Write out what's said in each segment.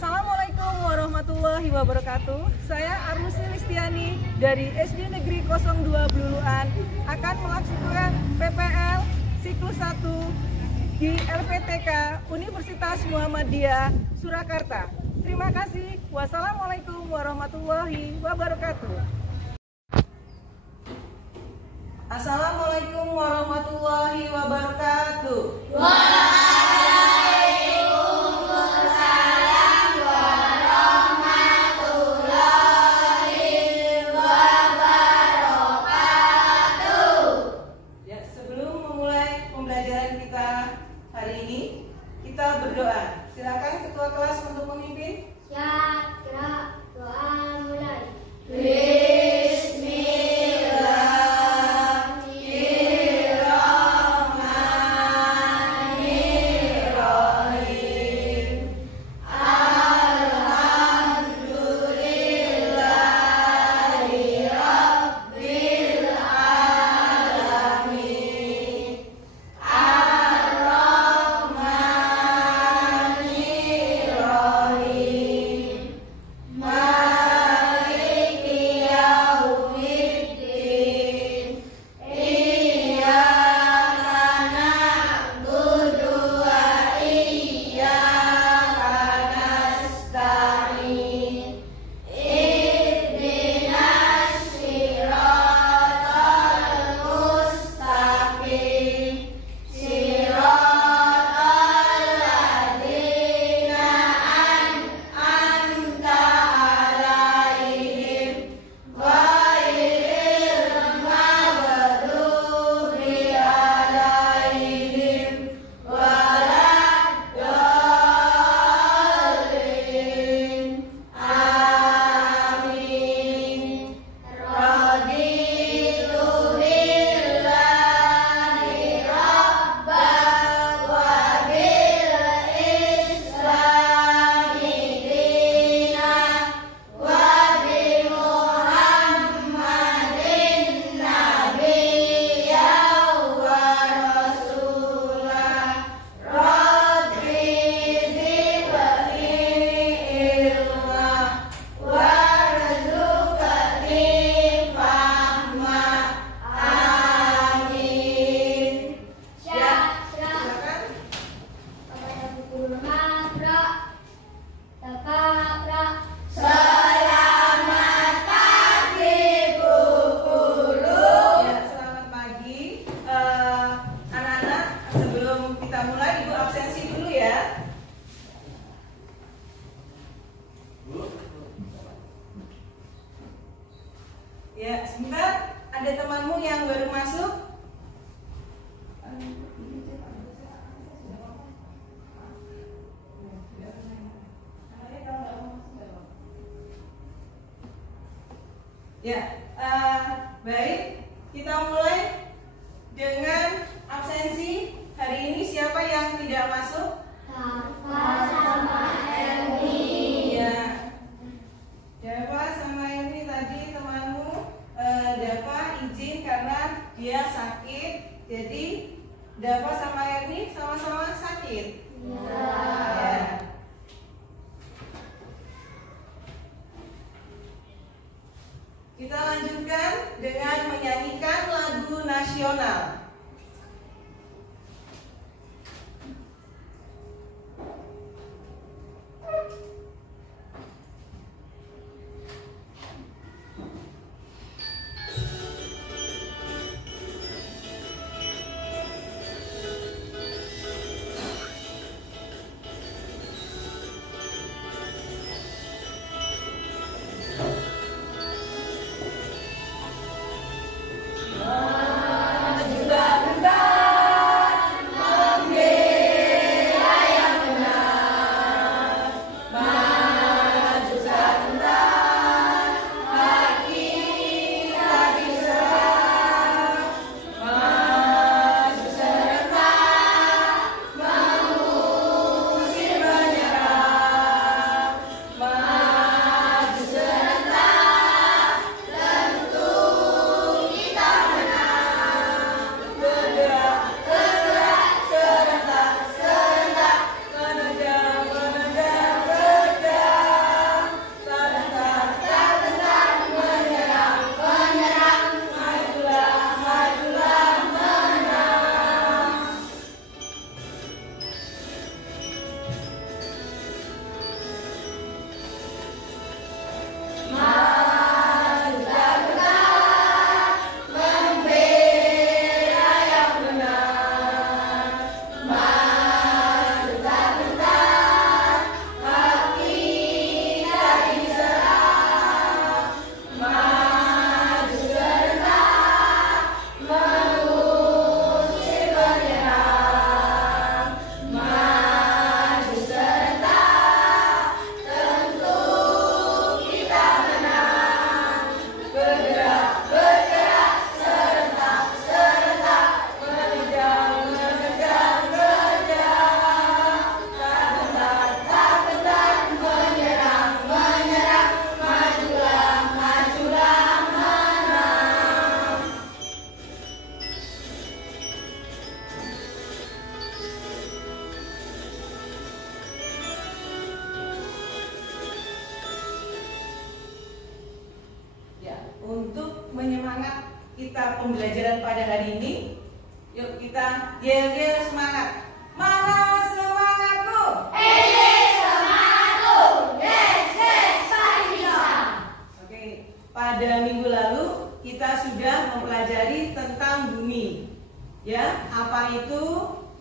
Assalamualaikum warahmatullahi wabarakatuh. Saya Armusi Listiani dari SD Negeri 02 Bluluan akan melaksanakan PPL siklus 1 di LPTK Universitas Muhammadiyah Surakarta. Terima kasih. Wassalamualaikum warahmatullahi wabarakatuh. Assalamualaikum warahmatullahi wabarakatuh. Waalaikumsalam warahmatullahi wabarakatuh. Ya, sebelum memulai pembelajaran kita hari ini, kita berdoa. Silakan ketua kelas untuk memimpin. Siap, gerak, doa mulai. Ya, sebentar, ada temanmu yang baru masuk. Ya, baik, kita mulai dengan absensi. Hari ini siapa yang tidak masuk? Dava sama Elmi. Ya, Dava sama Elmi tadi temanmu. Dava izin karena dia sakit. Jadi Dava sama Elmi sama-sama sakit. Ya. Kita lanjutkan dengan menyanyikan lagu nasional. Maju untuk menyemangat kita pembelajaran pada hari ini. Yuk kita yel-yel semangat. Mana semangatku? Semangatku. Pasti bisa. Oke, pada minggu lalu kita sudah mempelajari tentang bumi. Ya, apa itu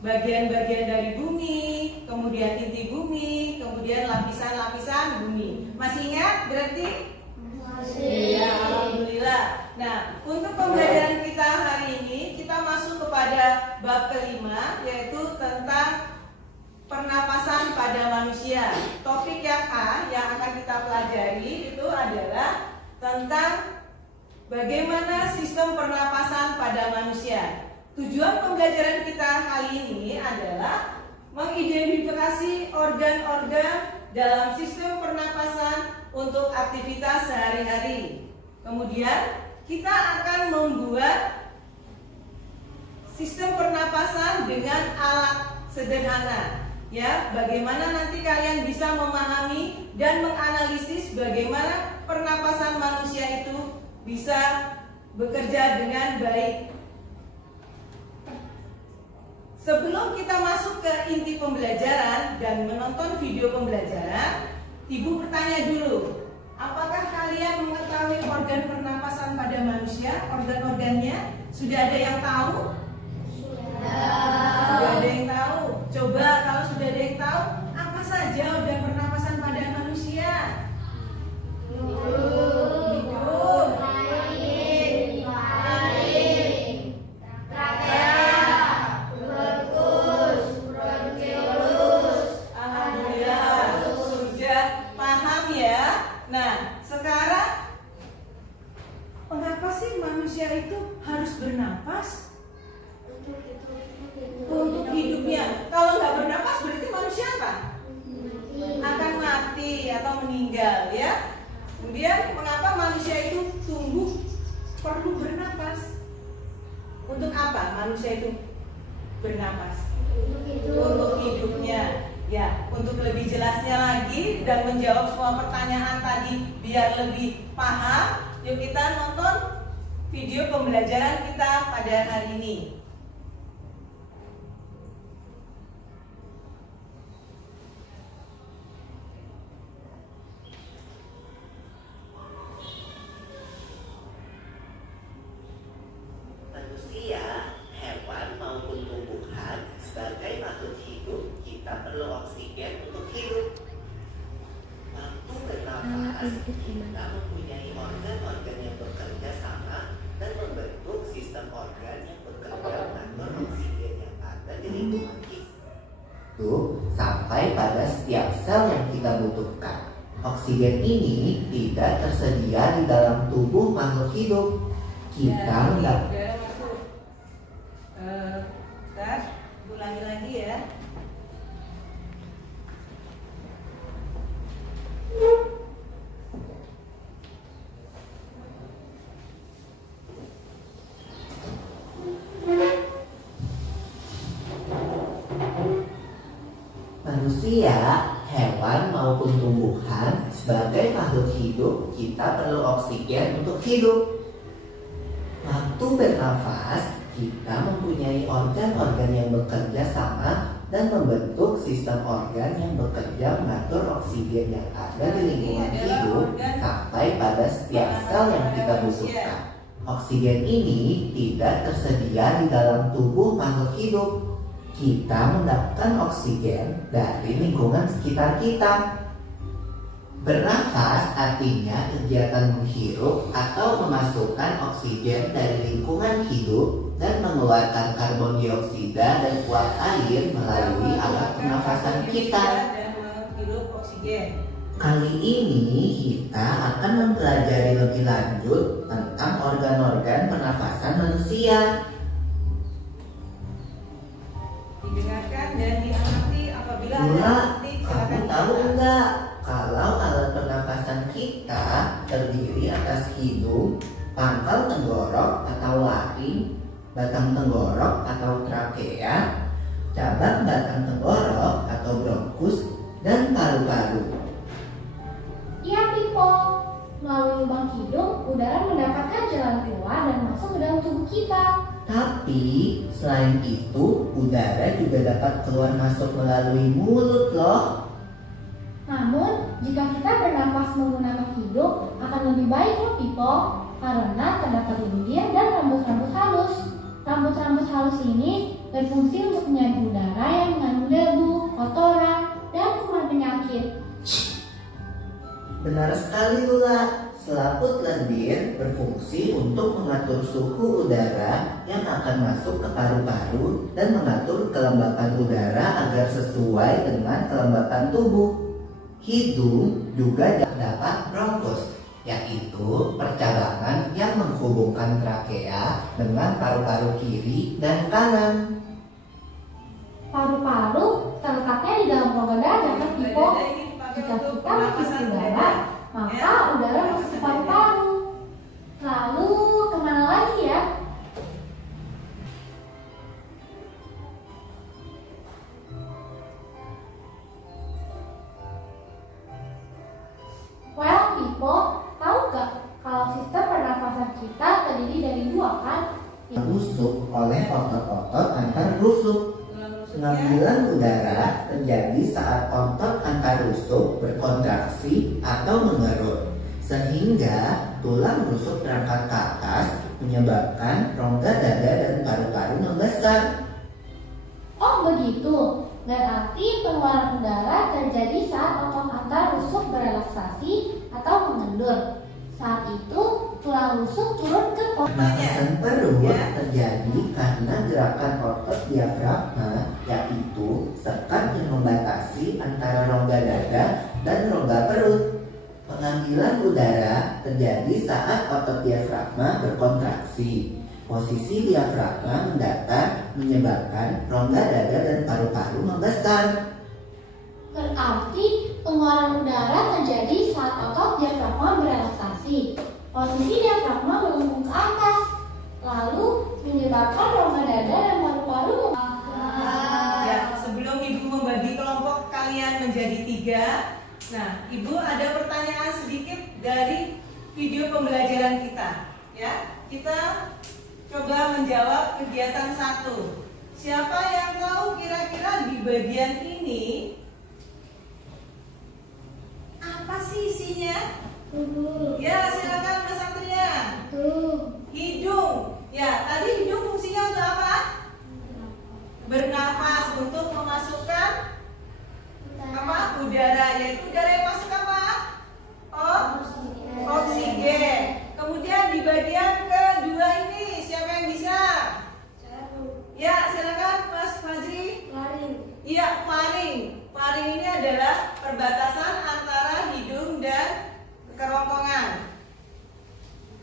bagian-bagian dari bumi, kemudian inti bumi, kemudian lapisan-lapisan bumi. Masih ingat berarti? Masih. Ya, alhamdulillah. Nah, untuk pembelajaran kita hari ini kita masuk kepada bab kelima, yaitu tentang pernapasan pada manusia. Topik yang A yang akan kita pelajari itu adalah tentang bagaimana sistem pernapasan pada manusia. Tujuan pembelajaran kita kali ini adalah mengidentifikasi organ-organ dalam sistem pernapasan untuk aktivitas sehari-hari. Kemudian kita akan membuat sistem pernapasan dengan alat sederhana. Ya, bagaimana nanti kalian bisa memahami dan menganalisis bagaimana pernapasan manusia itu bisa bekerja dengan baik. Sebelum kita masuk ke inti pembelajaran dan menonton video pembelajaran, Ibu bertanya dulu, apakah kalian mengetahui organ pernapasan pada manusia, organ-organnya? Sudah ada yang tahu? Sudah ada yang tahu. Coba kalau sudah ada yang tahu, apa saja organ pernapasan pada manusia? Hidung, manusia itu harus bernapas untuk hidupnya. Kalau nggak bernapas berarti manusia apa? Akan mati atau meninggal, ya. Kemudian mengapa manusia itu tumbuh perlu bernapas? Untuk apa manusia itu bernapas? Untuk hidupnya. Ya, untuk lebih jelasnya lagi dan menjawab semua pertanyaan tadi biar lebih paham, yuk kita nonton video pembelajaran kita pada hari ini. Manusia, hewan maupun tumbuhan sebagai makhluk hidup, kita perlu oksigen untuk hidup. Waktu bernafas, kita mempunyai organ-organ yang bekerja sama dan membentuk sistem organ yang bekerja mengatur oksigen yang ada di lingkungan kita. Sampai pada setiap sel yang kita butuhkan. Oksigen ini tidak tersedia di dalam tubuh makhluk hidup. Kita ulangi lagi ya. Manusia, hewan maupun tumbuhan sebagai makhluk hidup, kita perlu oksigen untuk hidup. Waktu bernafas, kita mempunyai organ-organ yang bekerja sama dan membentuk sistem organ yang bekerja mengatur oksigen yang ada di lingkungan hidup sampai pada setiap sel yang kita butuhkan. Oksigen ini tidak tersedia di dalam tubuh makhluk hidup. Kita mendapatkan oksigen dari lingkungan sekitar kita. Bernafas artinya kegiatan menghirup atau memasukkan oksigen dari lingkungan hidup dan mengeluarkan karbon dioksida dan uap air melalui alat pernafasan kita. Kali ini kita akan mempelajari lebih lanjut tentang organ-organ pernafasan manusia. Didengarkan dan diamati apabila Mula, ada kamu tahu enggak kalau alat pernafasan kita terdiri atas hidung, pangkal tenggorok atau laring, batang tenggorok atau trakea, cabang batang tenggorok atau bronkus, dan paru-paru. Iya, Pipo. Melalui lubang hidung, udara mendapatkan jalan keluar dan masuk ke dalam tubuh kita. Tapi selain itu, udara juga dapat keluar masuk melalui mulut loh. Namun, jika kita bernafas menggunakan hidung, akan lebih baik loh Pipo, karena terdapat lendir dan rambut-rambut halus. Rambut-rambut halus ini berfungsi untuk menyaring udara yang mengandung debu, kotoran, dan kuman penyakit. Benar sekali Lula, selaput lendir berfungsi untuk mengatur suhu udara yang akan masuk ke paru-paru dan mengatur kelembapan udara agar sesuai dengan kelembapan tubuh. Hidung juga dapat bronkus, yaitu percabangan yang menghubungkan trakea dengan paru-paru kiri dan kanan. Paru-paru terletaknya di dalam rongga dada kan Pipo. Jika kita mengisi udara, maka udara masuk ke paru-paru. Lalu kemana lagi ya? Well, Pipo, tahu gak kalau sistem pernafasan kita terdiri dari dua kan? Rusuk oleh otot-otot antar rusuk. Pengambilan udara terjadi saat otot antar rusuk berkontraksi atau mengerut, sehingga tulang rusuk terangkat ke atas menyebabkan rongga dada dan paru-paru membesar. Oh begitu, berarti pengeluaran udara terjadi saat otot antar rusuk berelaksasi atau mengendur. Saat itu tulang rusuk turun ke Pernafasan perut terjadi karena gerakan otot diafragma, yaitu sekat yang membatasi antara rongga dada dan rongga perut. Pengambilan udara terjadi saat otot diafragma berkontraksi. Posisi diafragma mendatar menyebabkan rongga dada dan paru-paru membesar. Berarti pengeluaran udara terjadi saat otot diafragma berelaksasi. Posisi diafragma melengkung ke atas, lalu menyebabkan rongga dada dan paru-paru membesar. Ya, sebelum Ibu membagi kelompok kalian menjadi 3, nah Ibu ada pertanyaan sedikit dari video pembelajaran kita. Ya, kita coba menjawab kegiatan 1. Siapa yang tahu kira-kira di bagian ini apa sih isinya? Ya, silakan Mas Satria. Hidung. Ya, tadi hidung fungsinya untuk apa? Bernafas, untuk memasukkan apa? Udara. Yaitu udara yang masuk apa? Oksigen. Kemudian di bagian kedua ini siapa yang bisa? Ya, silakan Mas Fajri. Iya, faring. Faring ini adalah perbatasan antara hidung dan kerongkongan.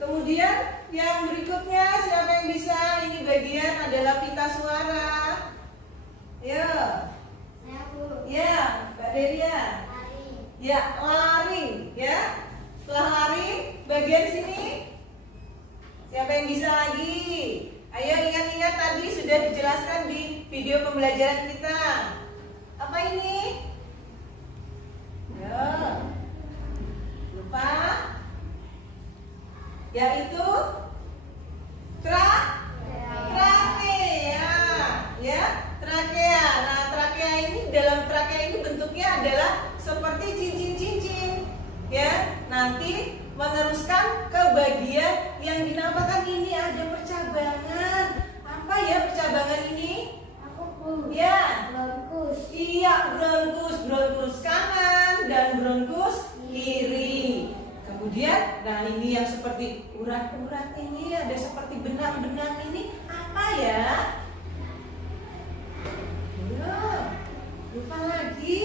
Kemudian yang berikutnya siapa yang bisa? Ini bagian adalah pita suara. Ya. Ya, Mbak Deria. Ya, laring. Ya. Setelah laring, bagian sini siapa yang bisa lagi? Ayo ingat-ingat tadi sudah dijelaskan di video pembelajaran kita. Apa ini? Ya. Lupa? Yaitu trakea. Ya, trakea. Nah, trakea ini dalam trakea ini bentuknya adalah seperti cincin-cincin. Ya, nanti meneruskan ke bagian yang dinamakan ini ada percabangan. Apa ya percabangan ini? Ya. Iya, bronkus kanan dan bronkus kiri. Kemudian, nah ini yang seperti urat-urat ini, ada seperti benang-benang ini, apa ya? Ya, lupa lagi.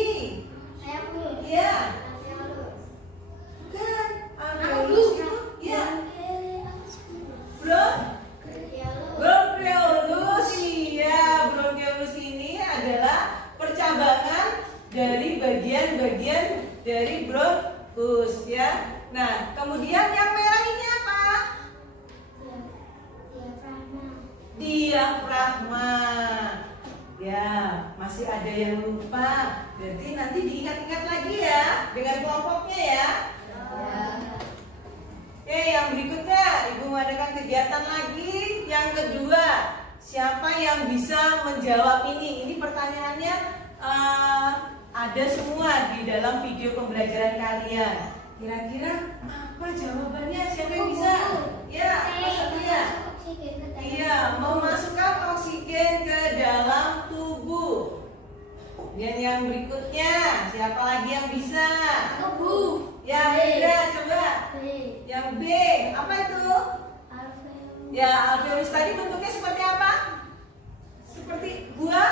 Ya. Bukan. Alveolus itu, ya. Bronkiolus, iya. Bronkiolus ini adalah percabangan dari bagian-bagian dari bronkus, ya. Nah, kemudian yang merah ini apa? Diafragma. Ya, masih ada yang lupa. Berarti nanti diingat-ingat lagi ya dengan kelompoknya ya. berikutnya Ibu mengadakan kegiatan lagi. Yang kedua, siapa yang bisa menjawab ini? Ini pertanyaannya ada semua di dalam video pembelajaran kalian. Kira-kira apa jawabannya? Siapa yang bisa? Ya, Mas Satria. Iya, memasukkan oksigen ke dalam tubuh. Dan yang berikutnya, siapa lagi yang bisa? Bu. Ya, Indra, coba. Yang B, apa itu? Ya, alveolus tadi bentuknya seperti apa? Seperti buah?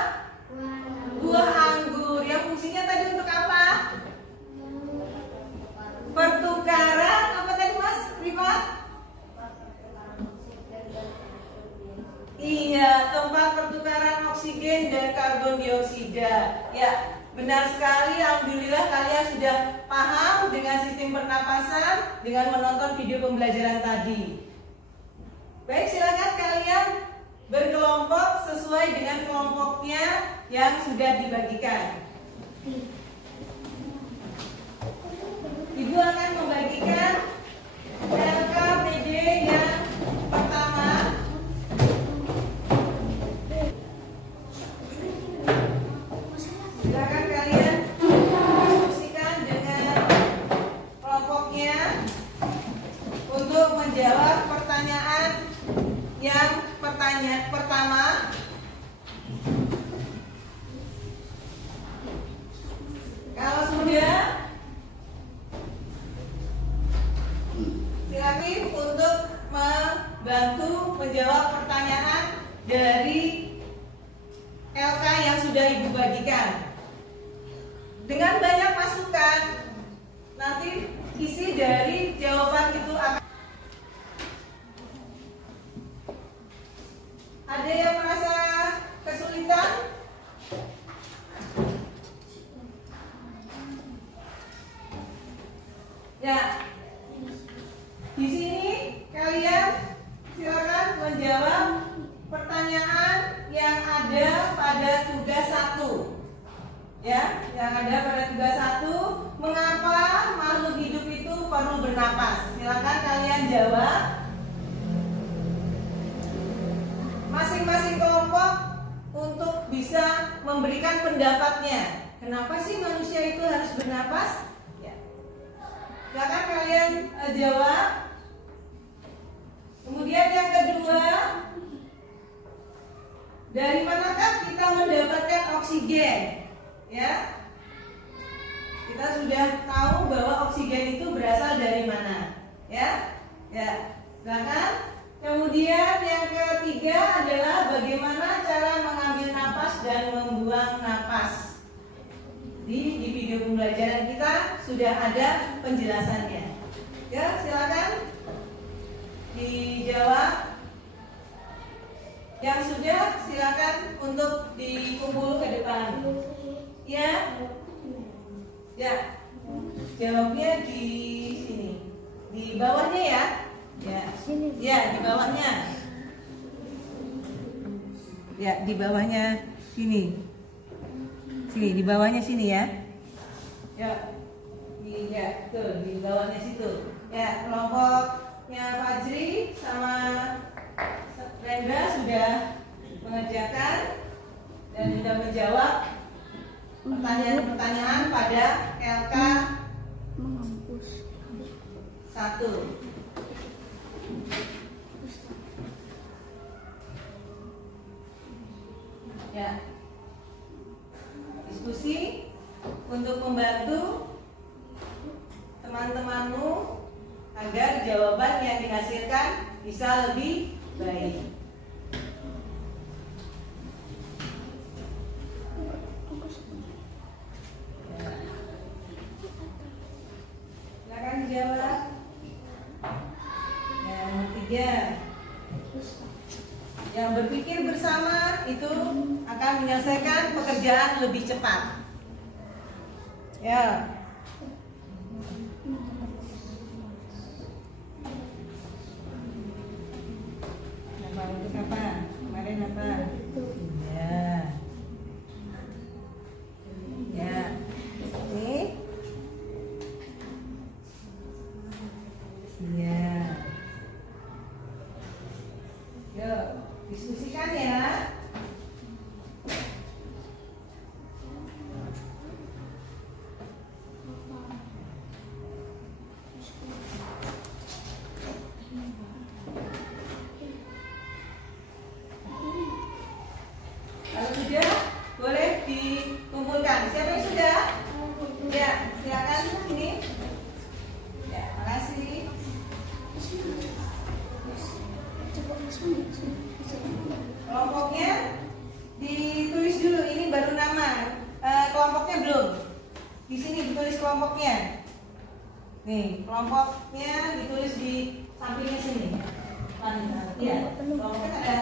Buah anggur. Yang fungsinya tadi untuk apa? Pertukaran, apa tadi Mas Rifat? Iya, tempat pertukaran oksigen dan karbon dioksida. Ya, benar sekali. Alhamdulillah kalian sudah paham dengan sistem pernapasan dengan menonton video pembelajaran tadi. Baik, silakan kalian berkelompok sesuai dengan kelompoknya yang sudah dibagikan. Ibu akan membagikan LKPD yang pertama. Silakan kalian diskusikan dengan kelompoknya untuk menjawab pertanyaan yang pertama. Kalau sudah, silakan untuk membantu menjawab pertanyaan dari LK yang sudah Ibu bagikan. Dengan banyak masukan, nanti isi dari jawaban itu akan. Ada yang merasa kesulitan? Ya, di sini kalian silakan menjawab pertanyaan yang ada pada tugas 1. Ya, yang ada pada tugas 1, mengapa makhluk hidup itu perlu bernapas? Silakan kalian jawab. Masing-masing kelompok untuk bisa memberikan pendapatnya. Kenapa sih manusia itu harus bernapas? Ya. Silakan kalian jawab. Kemudian yang kedua, dari manakah kita mendapatkan oksigen? Ya, kita sudah tahu bahwa oksigen itu berasal dari mana, ya, silakan. Kemudian yang ketiga adalah bagaimana cara mengambil napas dan membuang napas. Di video pembelajaran kita sudah ada penjelasannya. Ya, silakan dijawab. Yang sudah silakan untuk dikumpul ke depan. Ya, jawabnya di sini, di bawahnya ya. Ya, di bawahnya. Ya, di bawahnya sini. Sini, di bawahnya sini ya. Ya, betul, di bawahnya situ. Ya, kelompoknya Fajri sama Rendra sudah mengerjakan dan sudah menjawab pertanyaan-pertanyaan pada LK 1. Ya, diskusi untuk membantu teman-temanmu agar jawaban yang dihasilkan bisa lebih baik. Silakan dijawab. Yang ketiga, yang berpikir bersama itu akan menyelesaikan pekerjaan lebih cepat. Ya. Untuk apa? Kemarin apa? Ya. Ya. Ini. Ya. Nih, kelompoknya ditulis di sampingnya sini. Iya, kelompoknya ada.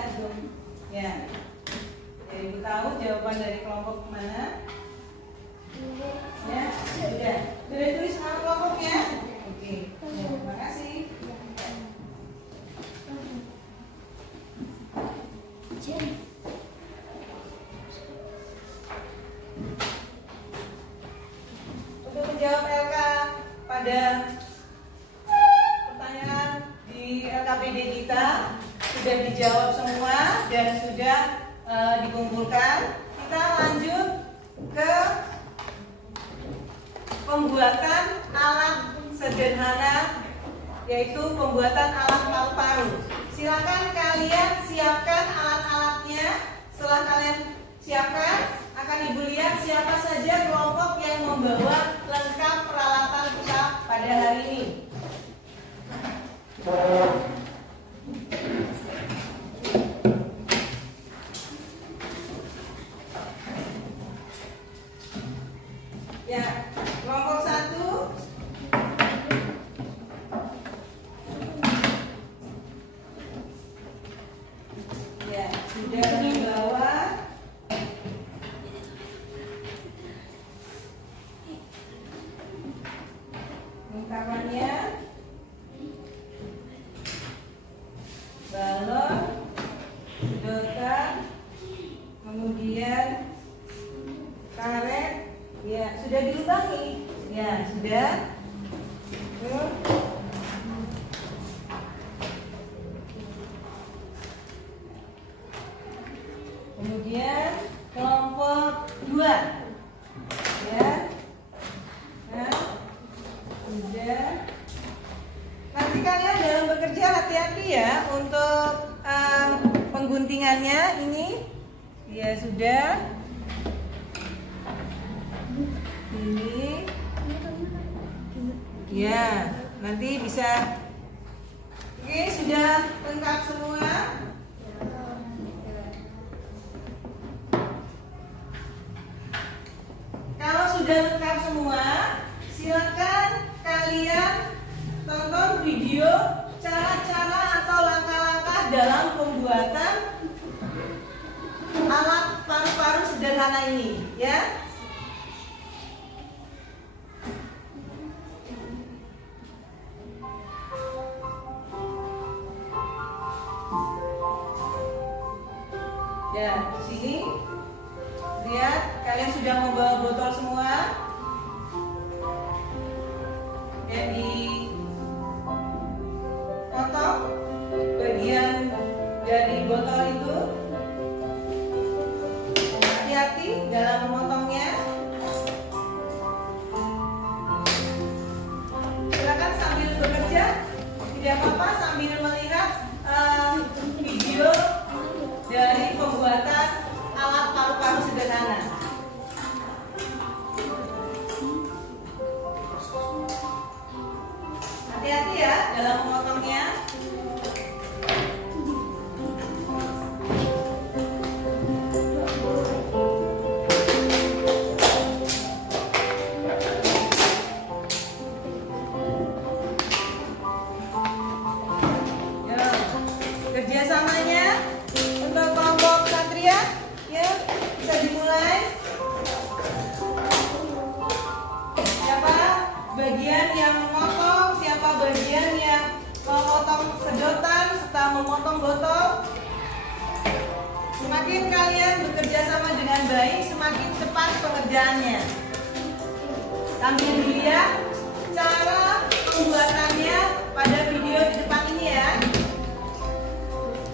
Ya. Jadi Ibu tahu jawaban dari kelompok mana? Ya, sudah. Sudah tulis nama kelompoknya? Oke. Terima kasih. Untuk menjawab LK pada pertanyaan di LKPD kita sudah dijawab semua dan sudah dikumpulkan. Kita lanjut ke pembuatan alat sederhana, yaitu pembuatan alat paru-paru. Silakan kalian siapkan alat-alatnya. Setelah kalian siapkan, akan Ibu lihat siapa saja kelompok yang membawa lengkap peralatan kita pada hari ini. Ya, kelompok 1. Ya, sudah dibawa. Lengkapannya balon, sedotan, kemudian karet. Ya, sudah dilubangi. Ya, sudah. Kemudian kelompok 2. Ya. Nah, sudah. Nanti kalian dalam bekerja hati-hati ya untuk pengguntingannya ini. Ya, sudah. Ini ya, nanti bisa. Oke, sudah lengkap semua. Kalau sudah lengkap semua, silakan kalian tonton video cara-cara atau langkah-langkah dalam pembuatan alat paru-paru sederhana ini, ya. Ya, di sini lihat kalian sudah membawa botol semua. Dan dipotong bagian dari botol itu. Hati-hati dalam memotongnya. Silakan sambil bekerja, tidak apa-apa, sambil melihat video dari pembuatan alat paru-paru sederhana. Hati-hati ya dalam memotongnya. Kerjasamanya untuk kelompok Satria, ya, bisa dimulai. Siapa bagian yang memotong, siapa bagian yang memotong sedotan serta memotong botol. Semakin kalian bekerja sama dengan baik, semakin cepat pengerjaannya. Sambil dilihat cara pembuatannya pada video di depan ini ya.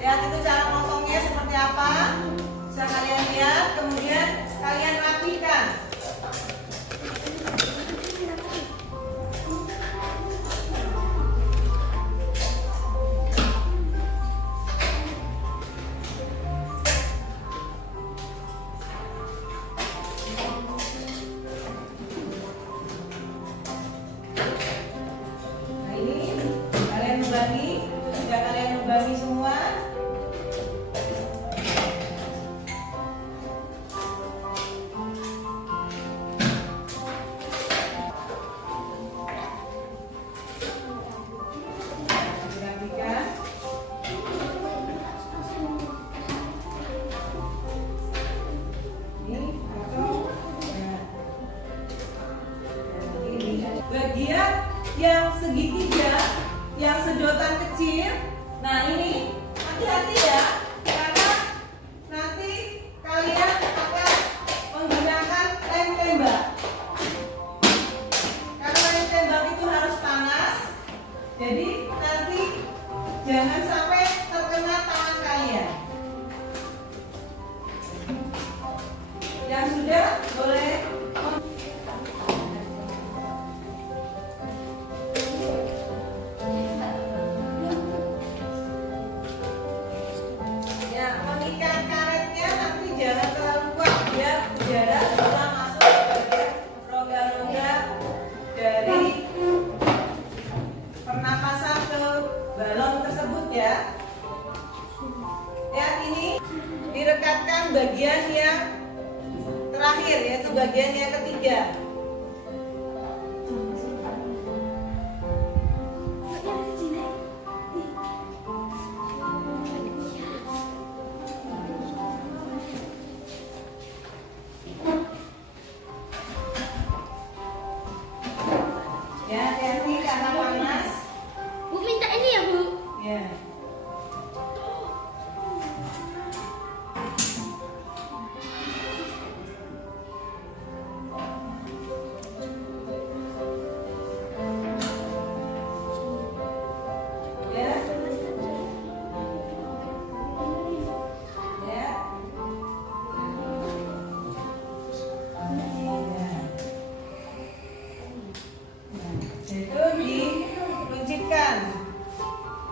Lihat itu cara potongnya seperti apa. Bisa kalian lihat, kemudian kalian rapikan. Nah ini kalian lubangi, sudah kalian lubangi semua. bagian yang segitiga, yang sedotan kecil. Nah ini hati-hati ya, karena nanti kalian akan menggunakan lem tembak. Karena lem tembak itu harus panas, jadi nanti jangan sampai terkena tangan kalian. Yang sudah boleh ya, mengikat karetnya nanti jangan terlalu kuat biar udara bisa masuk ke bagian rongga-rongga dari pernapasan ke balon tersebut ya. Ya, ini direkatkan bagian yang terakhir, yaitu bagian yang ketiga. Ya, hati-hati karena panas. Bu minta ini ya Bu. Ya. Ya. Ya. Itu diluncitkan,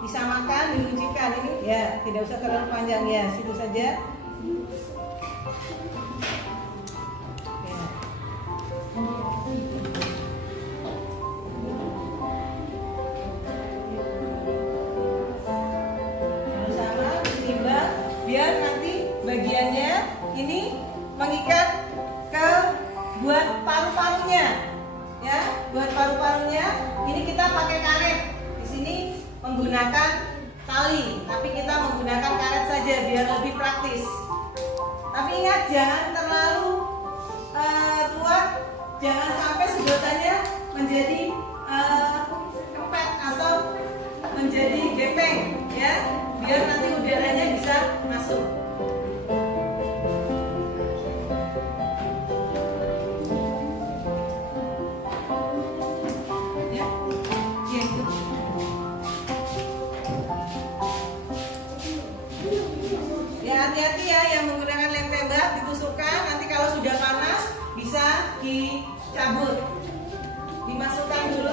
disamakan, diluncitkan. Ini ya tidak usah terlalu panjang ya, situ saja. Ya. Harus sama, seimbang, biar nanti bagiannya ini mengikat ke buat paru-parunya. Ya, buat paru-parunya ini kita pakai karet. Di sini menggunakan tali, tapi kita menggunakan karet saja biar lebih praktis. Tapi ingat jangan terlalu kuat, jangan sampai sedotannya menjadi kempet atau menjadi gepeng ya, biar nanti udaranya bisa masuk. Ya, ya itu. Ya, hati-hati ya yang menggunakan lem tembak, ditusukkan, nanti kalau sudah panas bisa dicabut, dimasukkan dulu.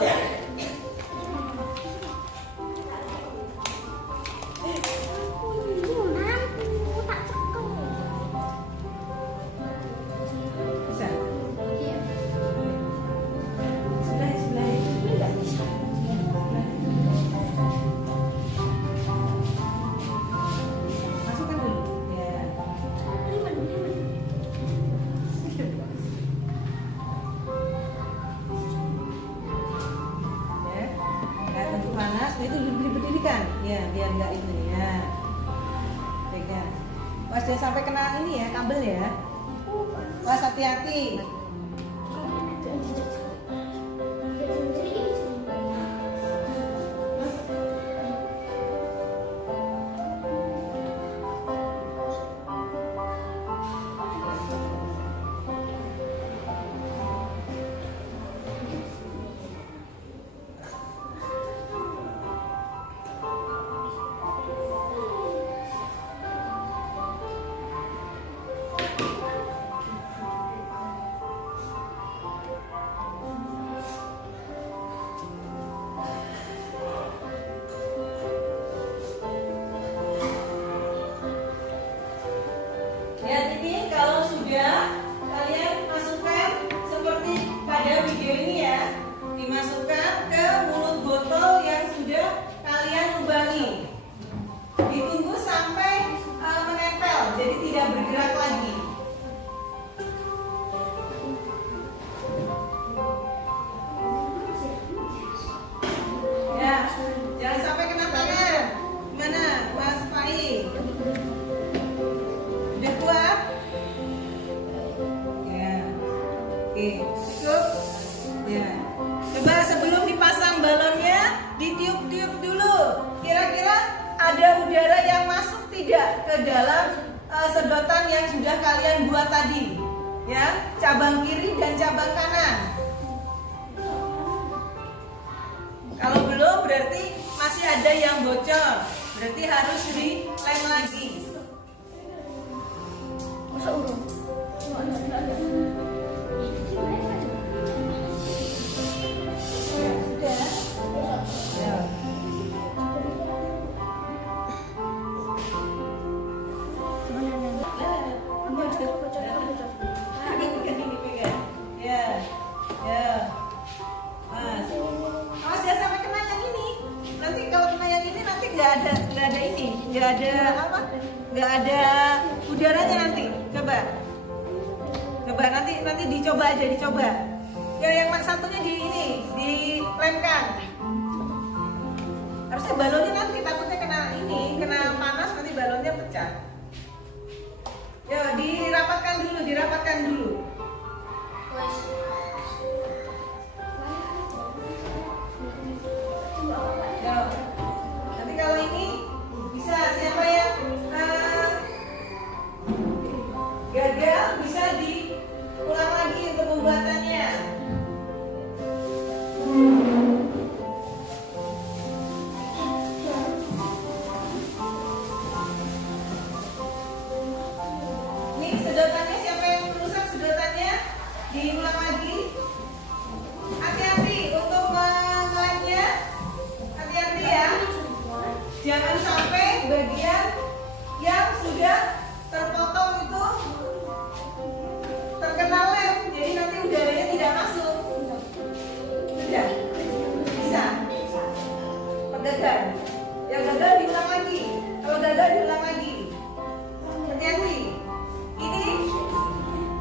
Bisa. Sebelah, sebelah, sebelah. Masukkan dulu. Ya. Ya, nggak tentu panas, itu berdirikan, ya biar nggak itu ya. Pegang. Pas dia sampai kena ini ya kabel ya. Pas hati-hati. Lihat ini kalau sudah kalian masukkan seperti pada video ini ya, dimasukkan ke mulut botol yang sudah kalian lubangi. Ditunggu sampai menempel, jadi tidak bergerak lagi. Ya, jangan sampai kena tangan. Gimana, Mas Pai? Udah kuat? Ya. Oke, cukup. Ya. Coba Kira-kira ada udara yang masuk tidak ke dalam sedotan yang sudah kalian buat tadi? Ya, cabang kiri dan cabang kanan. Kalau belum berarti masih ada yang bocor. Berarti harus dilem lagi. Masa urung? Nggak ada udaranya nanti. Coba nanti dicoba aja, dicoba. Ya, yang satunya dilemkan. Harusnya balonnya nanti takutnya kena panas nanti balonnya pecah. Ya, dirapatkan dulu. Ya, nanti kalau ini bisa siapa yang gagal bisa diulang lagi untuk pembuatannya. Ini sedotannya, siapa yang rusak sedotannya diulang lagi. Hati-hati untuk mengelemnya, hati-hati ya. Jangan sampai bagian yang sudah terpotong itu terkena lem, jadi nanti udaranya tidak masuk. Sudah? Bisa? Gagal? Yang gagal diulang lagi. Kalau gagal diulang lagi. Hati-hati. Ini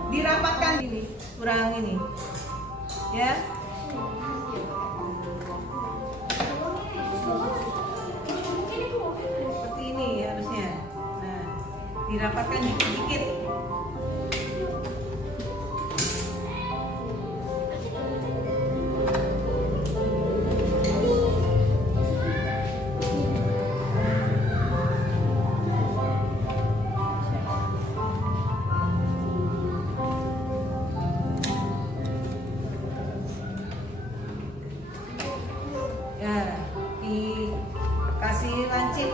dirapatkan ini, kurang ini. Ya. Seperti ini harusnya. Nah, dirapatkan dikit-dikit. Ya, dikasih lancip.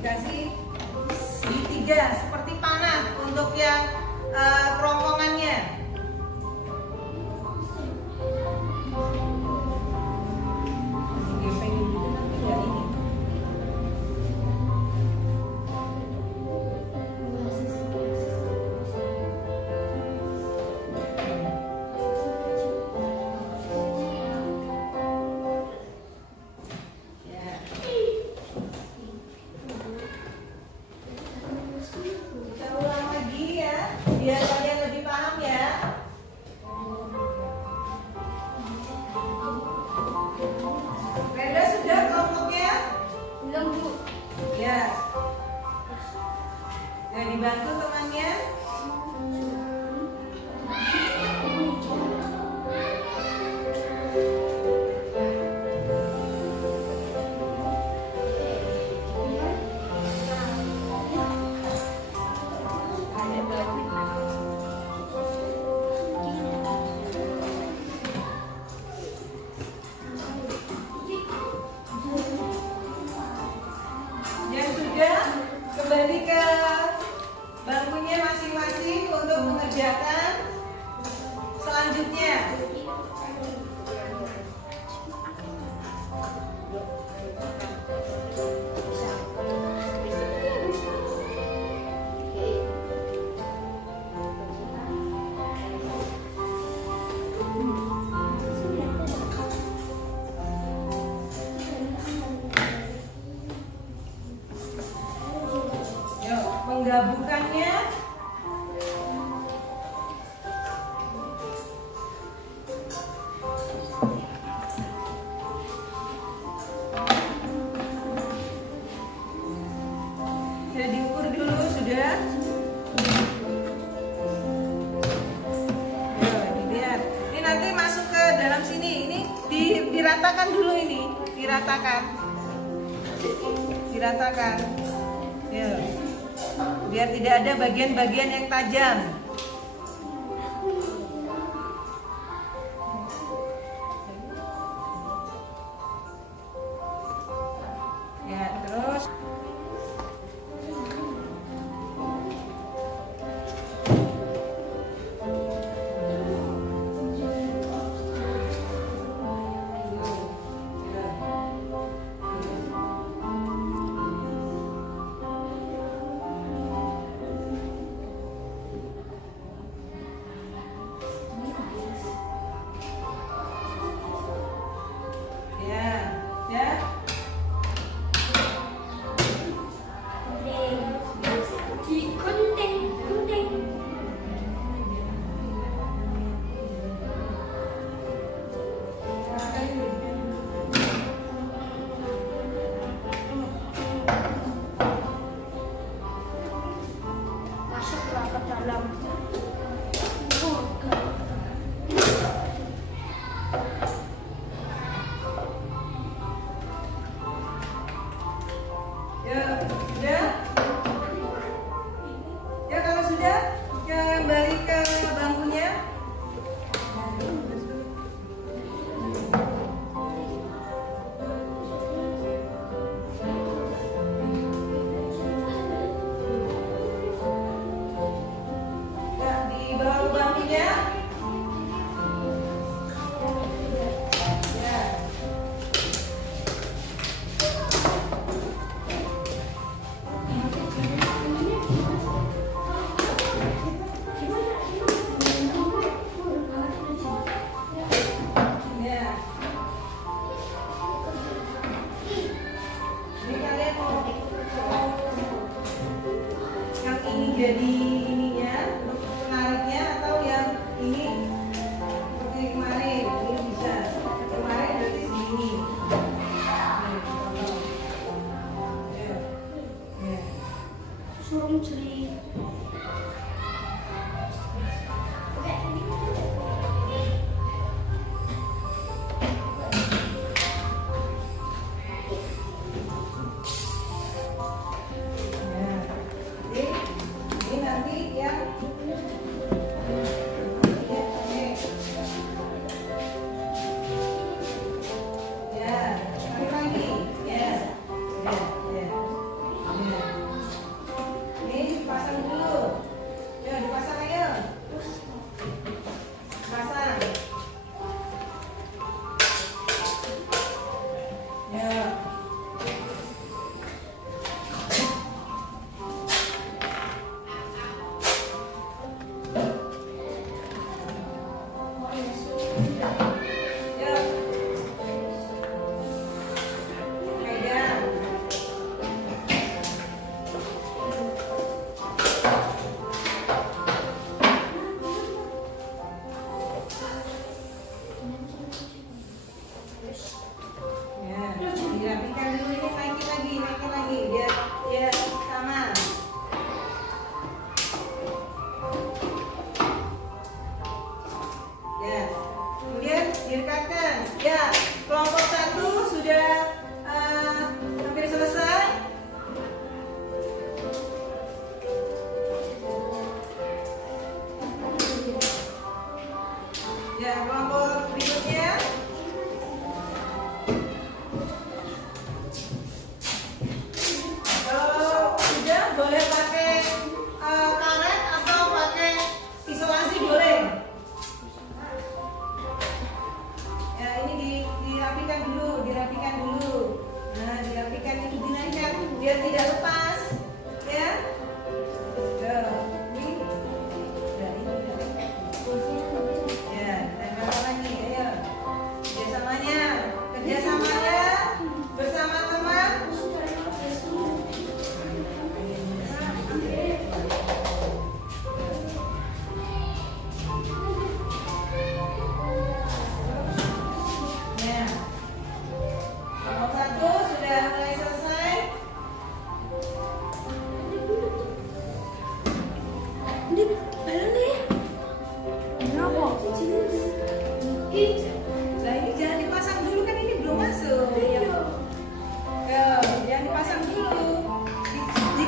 Dikasih segitiga seperti panah untuk yang kerongkongannya. Digepengin gitu nanti nggak ini. Kita ulang lagi ya, biar kalian lebih paham ya. Reda sudah kelompoknya? Belum, Bu. Ya. Ya, dibantu temannya. Yang sudah kembali ke bangkunya masing-masing untuk mengerjakan selanjutnya. menggabungkannya. Sudah diukur dulu, sudah. Dilihat. Ini nanti masuk ke dalam sini. Ini diratakan dulu ini, diratakan. Ya. Biar tidak ada bagian-bagian yang tajam. Ya, terus kembali ke bangkunya. Dibawa ke bangkunya. Jadi ininya untuk penariknya atau yang ini seperti kemarin ini bisa kemarin berarti segini. Suruh ceri. Dirapikan dulu, ini naikin lagi biar sama. Ya, kemudian direkatkan. Ya, kelompok 1 sudah hampir selesai. Ya, kelompok berikutnya. Boleh pakai karet atau pakai isolasi boleh. Ya, ini dirapikan dulu. Nah, dirapikan ini dinaikkan biar tidak lepas, ya. Ya, tempel lagi, ayo. Kerjasamanya bersama teman.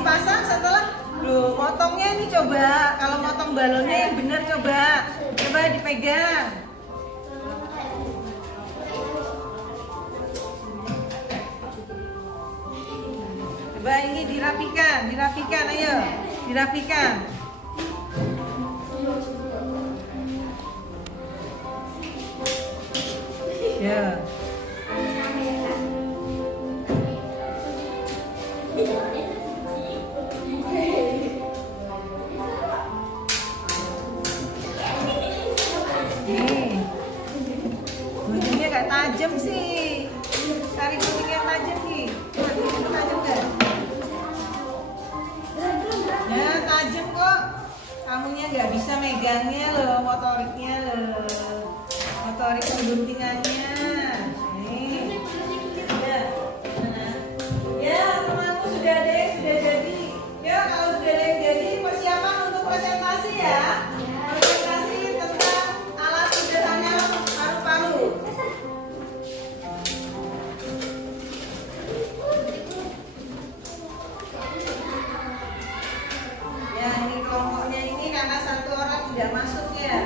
dipasang setelah loh, motongnya ini coba. Kalau motong balonnya yang benar coba. Coba dipegang. Coba ini dirapikan, ayo. Dirapikan. Ya. Guntingnya gak tajam sih. Cari gunting yang tajam nih. Gunting tajam gak? Ya tajam kok. Kamunya nggak bisa megangnya loh, motoriknya loh. Motorik guntingannya. Nih. Ya. Nah. Ya temanku sudah ada yang sudah jadi. Ya kalau sudah ada yang jadi persiapan untuk presentasi ya. Presentasi tentang alat sederhana paru-paru. Ya ini kelompoknya ini karena satu orang tidak masuk ya.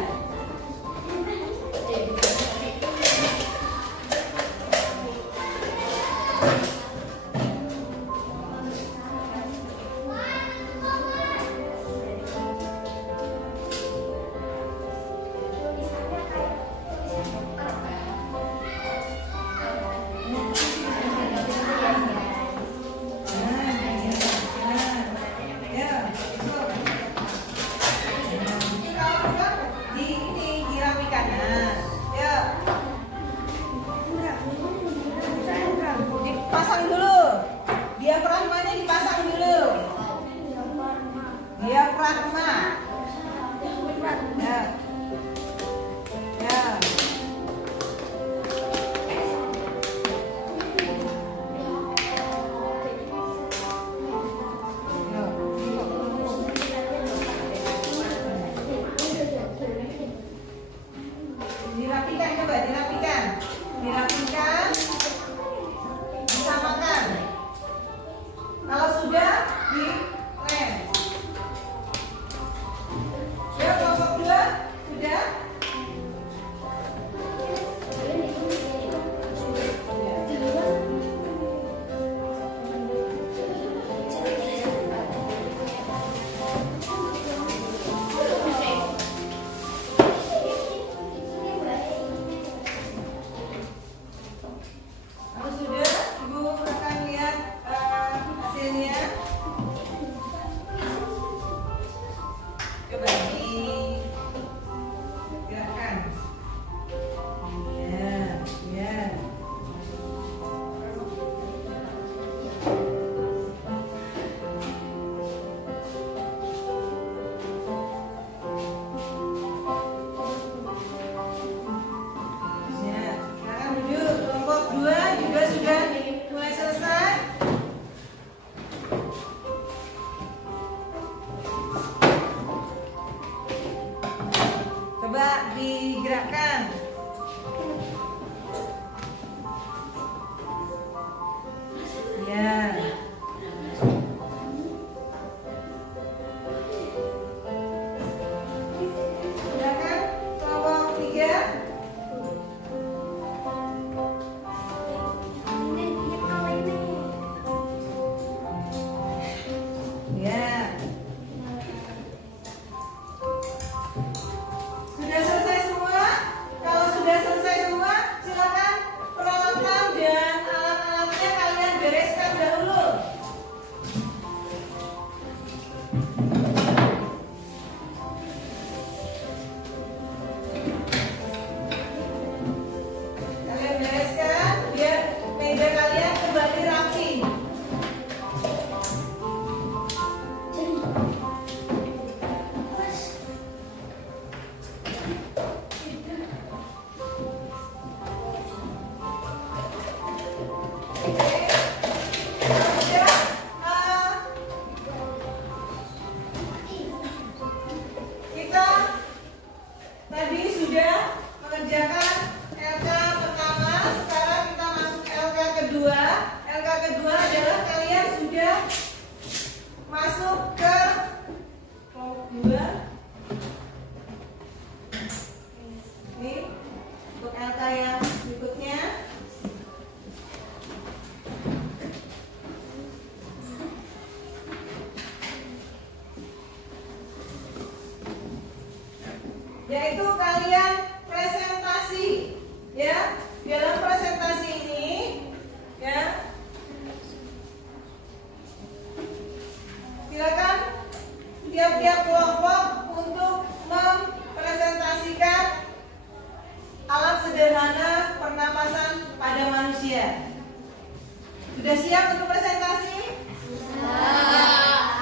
Dipasang dulu. Diafragmanya dipasang dulu. Diafragma. Ya. Ya. Dirapikan, coba dirapikan. Dirapikan. Disamakan. Kalau sudah dilem. Ya, kelompok 2 sudah. Kalau sudah, Ibu akan lihat hasilnya. Coba digerakkan. Ya, ya. Ya, sekarang duduk. Kelompok 2 juga sudah mulai selesai. Coba digerakkan. Ya. Silakan kelompok 3. Ya. Sudah selesai semua? Kalau sudah selesai semua, silakan peralatan dan alat-alatnya kalian bereskan dahulu. Kalian bereskan biar meja kalian kembali rapi. Kita tadi sudah mengerjakan LK pertama, sekarang kita masuk LK kedua. LK kedua adalah kalian sudah masuk ke kelompok 2. Ini untuk LK yang berikutnya. Yaitu kalian presentasi, ya. Dalam presentasi ini, ya, silakan tiap-tiap kelompok untuk mempresentasikan alat sederhana pernapasan pada manusia. Sudah siap untuk presentasi?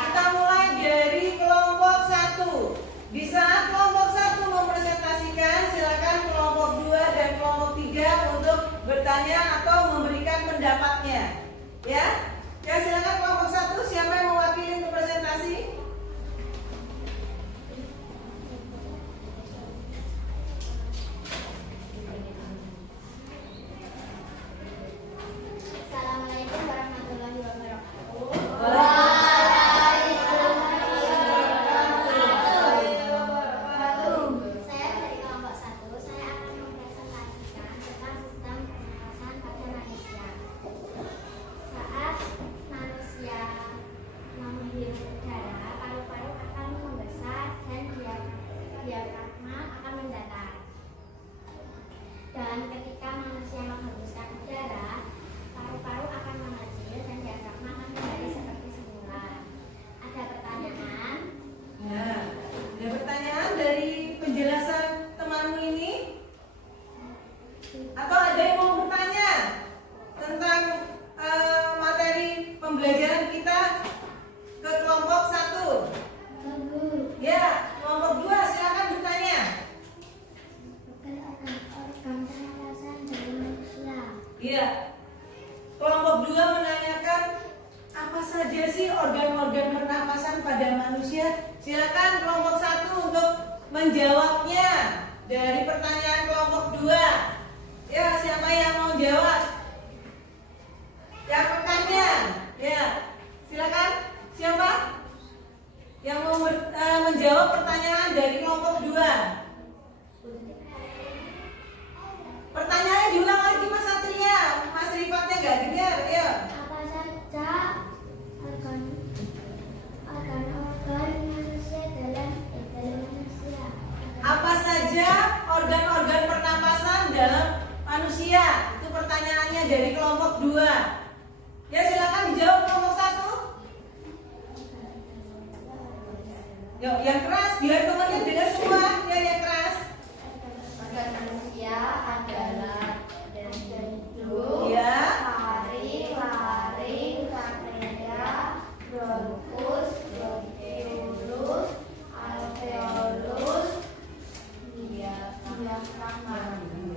Kita mulai dari kelompok 1. Di saat kelompok 1 mempresentasikan, silakan kelompok 2 dan kelompok 3 untuk bertanya atau memberikan pendapatnya. Ya, silakan kelompok 1, siapa yang mewakili untuk presentasi? Assalamualaikum warahmatullahi wabarakatuh. Saya dari kelompok 1. Saya akan mempresentasikan tentang sistem pernapasan pada manusia. Saat manusia menghirup udara, paru-paru akan membesar dan diafragma akan mendatar. Dan ketika manusia menghembuskan udara, paru-paru akan mengecil dan diafragma akan kembali seperti semula. Ada pertanyaan? Nah, ada pertanyaan dari penjelasan temanmu ini? Atau ada yang mau bertanya tentang materi pembelajaran kita ke kelompok 1? Ya, kelompok 2 silakan bertanya. Organ pernapasan dari manusia. Iya. Kelompok 2 menanyakan apa saja sih organ-organ pernapasan pada manusia? Silakan kelompok 1 untuk menjawabnya dari pertanyaan kelompok 2. Ya, siapa yang mau jawab? Yang rekannya. Ya, silakan. Siapa yang mau menjawab pertanyaan dari kelompok 2? Pertanyaannya diulang lagi Mas Satria. Mas Rifatnya nggak dengar. Ya. Apa saja organ-organ manusia dalam manusia? Apa saja organ-organ pernapasan dalam manusia? Itu pertanyaannya dari kelompok 2. Ya, silakan dijawab kelompok 1. Yuk, yang keras biar temannya dengar semua. Ya, yang keras. Organ manusia adalah jantung, Ya. paru, laring, trachea, bronkus, bronkiolus, alveolus, diafragma.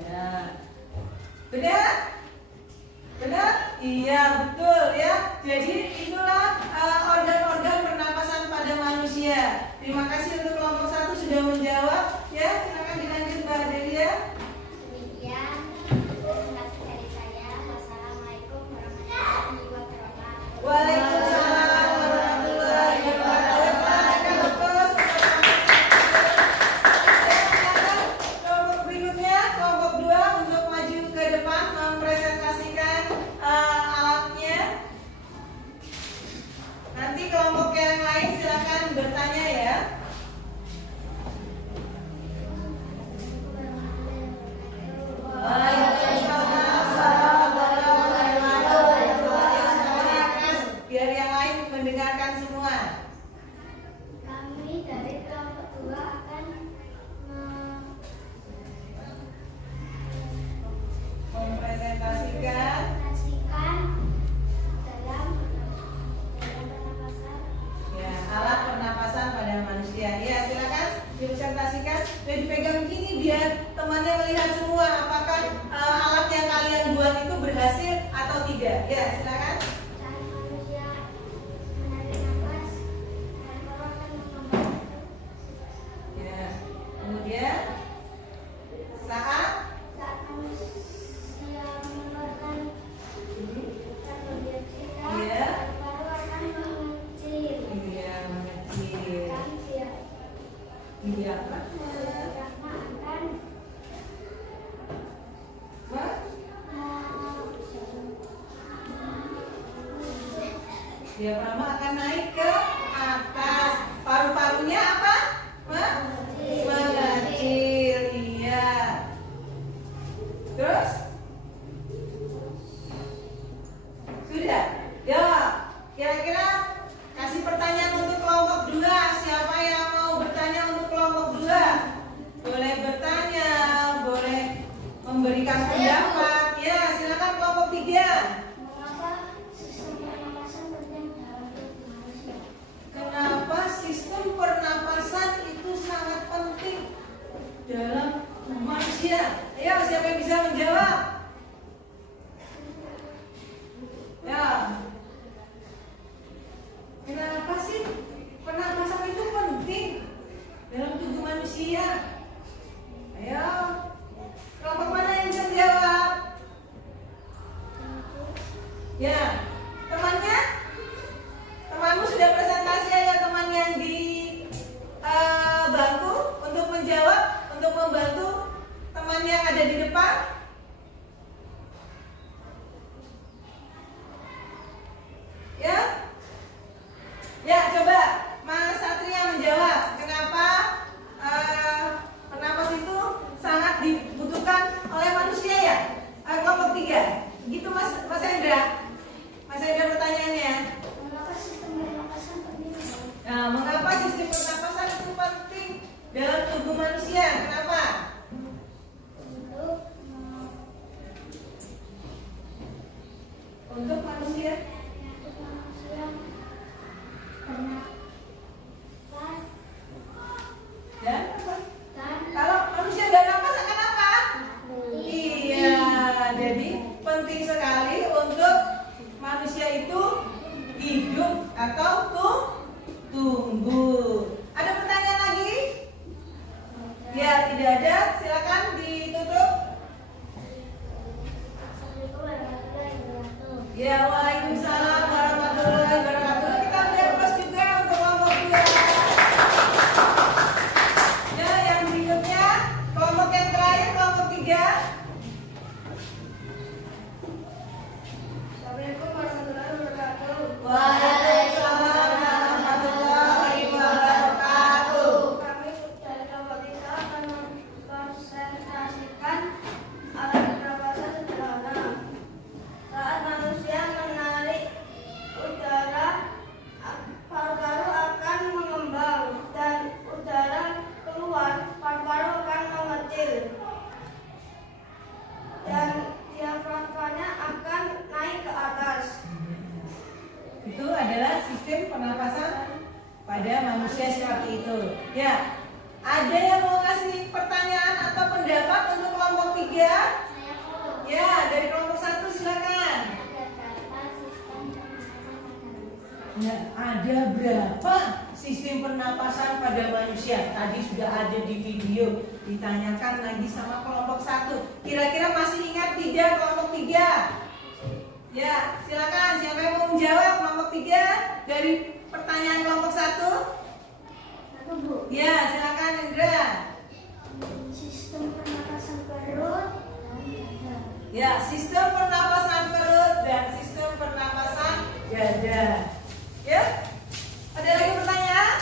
Ya. Benar? Benar? Iya, betul ya. Jadi itulah organ-organ pernapasan pada manusia. Terima kasih untuk kelompok 1 sudah menjawab. Ya, silakan dilanjut Mbak Delia. Demikian presentasi dari saya. Wassalamualaikum warahmatullahi wabarakatuh. Waalaikumsalam warahmatullahi wabarakatuh. Silakan kelompok berikutnya, kelompok 2 untuk maju ke depan mempresentasikan alatnya. Nanti kelompok yang lain silakan bertanya ya. Biar yang lain mendengarkan semua. Kami dari kelompok 2 akan Mempresentasikan mempresentasikan dalam pernapasan. ya, alat pernapasan pada manusia. Ya, silakan dipresentasikan dan dipegang begini biar temannya melihat semua apakah alat yang kalian buat itu berhasil atau tidak. Ya, silakan. Saat manusia menarik nafas, paru-paru akan mengembang. Ya. Kemudian saat manusia mengeluarkan karbon dioksida, Iya. paru-paru akan mengecil. Diafragma akan naik ke atas. Paru-parunya apa? Mengecil. Iya. Terus? Sudah? Ya. Kira-kira kasih pertanyaan untuk kelompok 2. Siapa yang mau bertanya untuk kelompok 2? Boleh bertanya, boleh memberikan pendapat. Ya, silakan kelompok 3. Mengapa sistem pernapasan penting dalam tubuh manusia? Kenapa sistem pernapasan itu sangat penting dalam tubuh manusia? Ayo, siapa yang bisa menjawab? Ya. Kenapa sih pernapasan itu penting dalam tubuh manusia? Ayo, kelompok mana yang bisa menjawab? Ya, temannya? Temanmu sudah presentasi ya, teman yang di bangku untuk menjawab, untuk membantu teman yang ada di depan. Ya, ya coba Mas Satria menjawab. Kenapa pernapas itu sangat dibutuhkan oleh manusia ya? Kelompok 3. Gitu Mas Hendra. Mas Hendra pertanyaannya. Mengapa sistem pernapasan penting? Nah, mengapa sistem pernapasan itu penting dalam tubuh manusia? Kenapa? Untuk manusia bernapas dan apa? dan Kalau manusia nggak napas akan apa? mati. Iya, jadi penting sekali untuk manusia itu hidup atau tumbuh. Ada pertanyaan lagi? Ya, tidak ada. Silakan ditutup. Assalamualaikum warahmatullahi wabarakatuh. Ya, waalaikumsalam warahmatullahi wabarakatuh. Kita beri plus juga untuk kelompok 2. Ya, yang berikutnya kelompok yang terakhir, kelompok 3. Assalamualaikum warahmatullahi wabarakatuh. Waalaikumsalam warahmatullahi wabarakatuh. Kami dari kelompok 3 akan mengkonsentrasikan alat pernapasan sederhana. Saat manusia menarik udara, paru-paru akan mengembang dan udara keluar, paru-paru akan mengecil dan diafragmanya akan naik ke atas. Itu adalah sistem pernapasan pada manusia seperti itu. Ya, ada yang mau kasih pertanyaan atau pendapat untuk kelompok 3? Ya, dari kelompok 1 silakan. Ada berapa sistem pernapasan pada manusia? Tadi sudah ada di video, ditanyakan lagi sama kelompok 1. Kira-kira masih ingat tidak kelompok 3? Ya, silakan. Siapa yang mau menjawab kelompok 3 dari pertanyaan kelompok 1? Aku, Bu. Ya, silakan Indra. Sistem pernapasan perut dan dada. Ya, sistem pernapasan perut dan sistem pernapasan dada. Ya, ada lagi pertanyaan?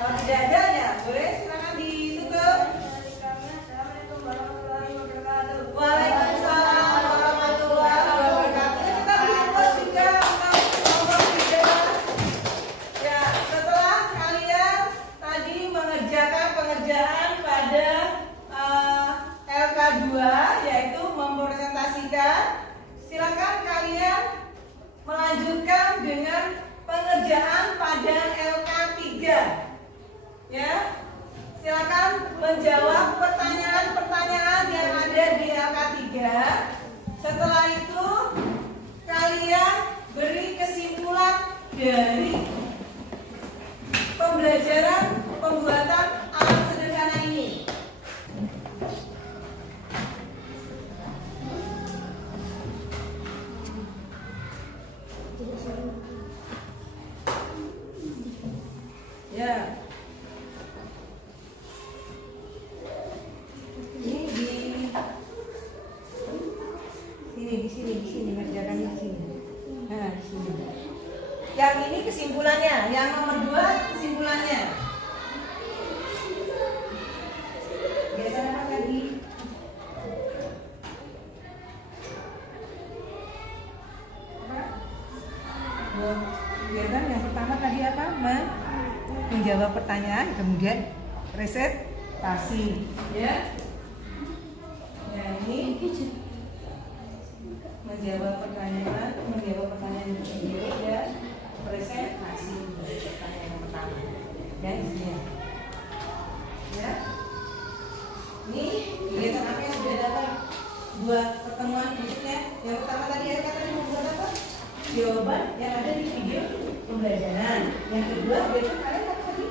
Kalau tidak ada ya, boleh silakan ditutup. Assalamualaikum warahmatullahi wabarakatuh. Waalaikumsalam warahmatullahi wabarakatuh. Kita beri plus juga untuk kelompok 3. Ya, setelah kalian tadi mengerjakan pengerjaan pada LK2, yaitu mempresentasikan, silakan kalian melanjutkan dengan pengerjaan pada LK3. Ya, silakan menjawab pertanyaan-pertanyaan yang ada di LK3. Setelah itu kalian beri kesimpulan dari pembelajaran pembuatan alat sederhana ini. Ya. Ini di sini ngerjakannya di sini. Nah, di sini. Yang ini kesimpulannya, yang nomor 2 kesimpulannya. Kegiatan apa tadi? Kegiatan yang pertama tadi apa? Menjawab pertanyaan, kemudian presentasi, ya. Yang ini menjawab pertanyaan yang kedua dan presentasi pertanyaan yang pertama. Dan isinya, ya. Ini kegiatan apa yang sudah dapat buat pertemuan berikutnya? Yang pertama tadi membuat apa? Jawaban yang ada di video pembelajaran. Yang kedua besok kalian apa tadi?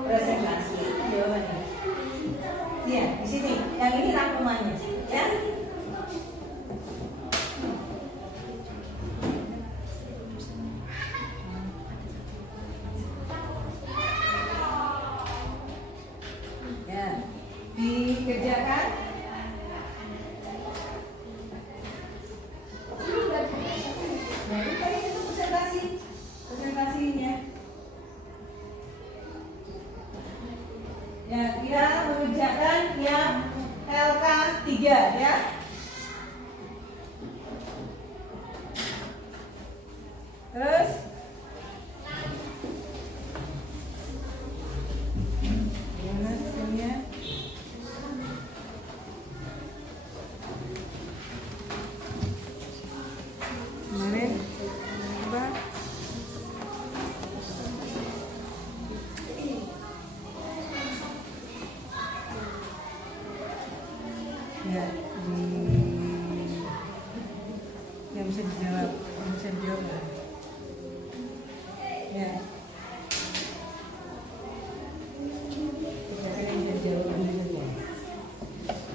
Presentasi jawabannya. Iya, di sini. Yang ini rangkumannya, ya. Ya, dikerjakan. Presentasinya. Ya, kita mengerjakan yang LK3, ya. Terus gimana sistemnya? Kemarin apa? Ya, yang bisa dijawab, nggak? Ya. Silakan yang bisa dijawab dulu saja.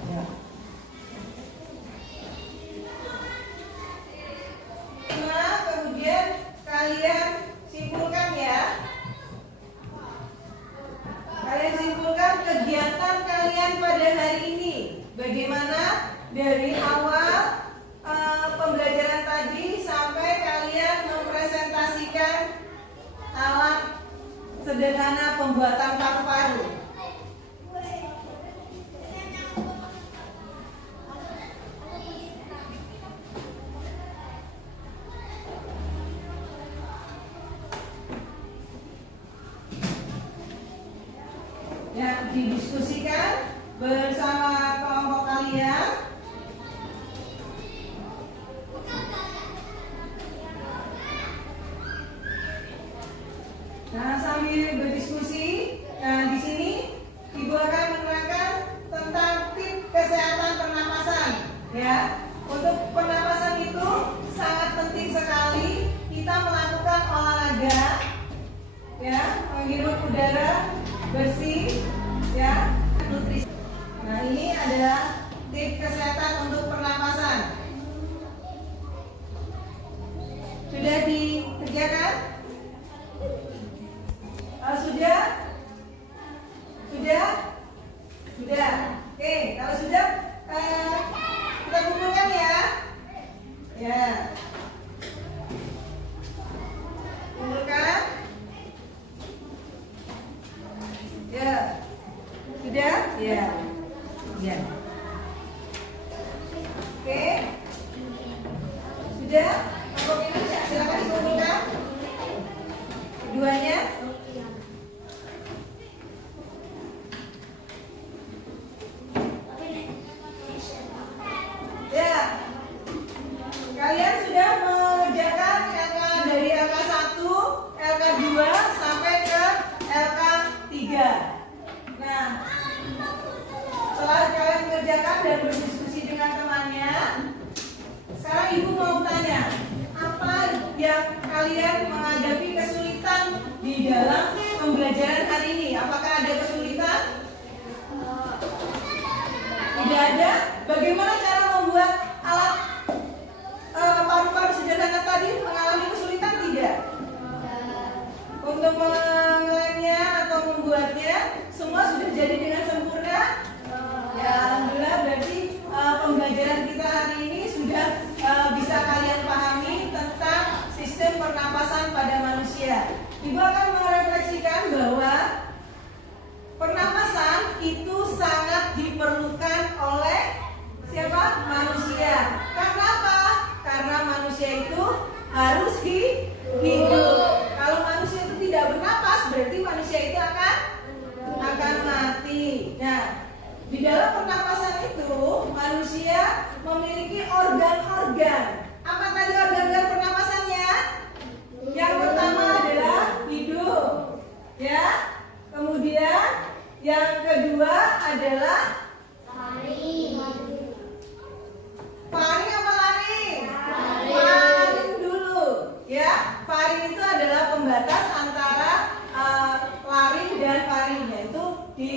Ya. Nah, kemudian kalian simpulkan, ya. Kalian simpulkan kegiatan kalian pada hari ini. Bagaimana dari awal pembelajaran tadi sampai kalian mempresentasikan alat sederhana pembuatan paru-paru. Ya, didiskusikan bersama kelompok kalian. Nah, sambil berdiskusi, di sini Ibu akan menerangkan tentang tips kesehatan pernapasan, ya. Untuk pernapasan itu sangat penting sekali kita melakukan olahraga, ya, menghirup udara bersih, ya, nutrisi. Nah, ini adalah tips kesehatan untuk pernapasan. Sudah dikerjakan? Sudah? Oke, kalau sudah kita kumpulkan, ya. Ya. Kumpulkan. Ya. Sudah? Ya. Ya. Oke. Sudah? Kelompok ini silakan dikumpulkan. Keduanya. Ya. Kalian sudah mengerjakan dari LK1, LK2 sampai ke LK3. Nah, setelah kalian mengerjakan dan berdiskusi dengan temannya, sekarang Ibu mau tanya, apa yang kalian menghadapi kesulitan di dalam pembelajaran hari ini? Apakah ada kesulitan? Tidak ada. Bagaimana cara membuat alat paru-paru sederhana tadi? Mengalami kesulitan tidak? Untuk mengelengnya atau membuatnya semua sudah jadi dengan sempurna? Ya, alhamdulillah, berarti pembelajaran kita hari ini sudah bisa kalian pahami tentang sistem pernapasan pada manusia. Ibu akan merefleksikan bahwa pernapasan itu sangat diperlukan oleh siapa? Manusia. Karena apa? Karena manusia itu harus hidup. Kalau manusia itu tidak bernapas, berarti manusia itu akan mati. Nah, di dalam pernapasan itu manusia memiliki organ-organ. Apa tadi organ-organ pernapasannya? Yang pertama adalah hidung, ya. Kemudian yang kedua adalah faring apa laring? Faring dulu, ya. Faring itu adalah pembatas antara laring dan faring, yaitu di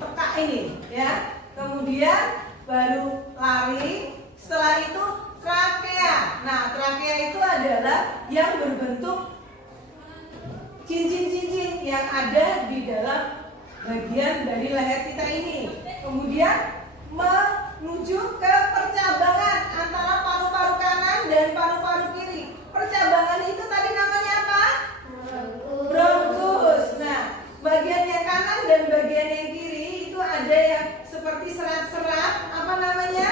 tekak ini, ya. Kemudian baru laring, setelah itu trakea. Nah, trakea itu adalah yang berbentuk cincin-cincin yang ada di dalam bagian dari leher kita ini. Kemudian menuju ke percabangan antara paru-paru kanan dan paru-paru kiri. Percabangan itu tadi namanya apa? Bronkus. Nah, bagian yang kanan dan bagian yang kiri itu ada yang seperti serat-serat. Apa namanya?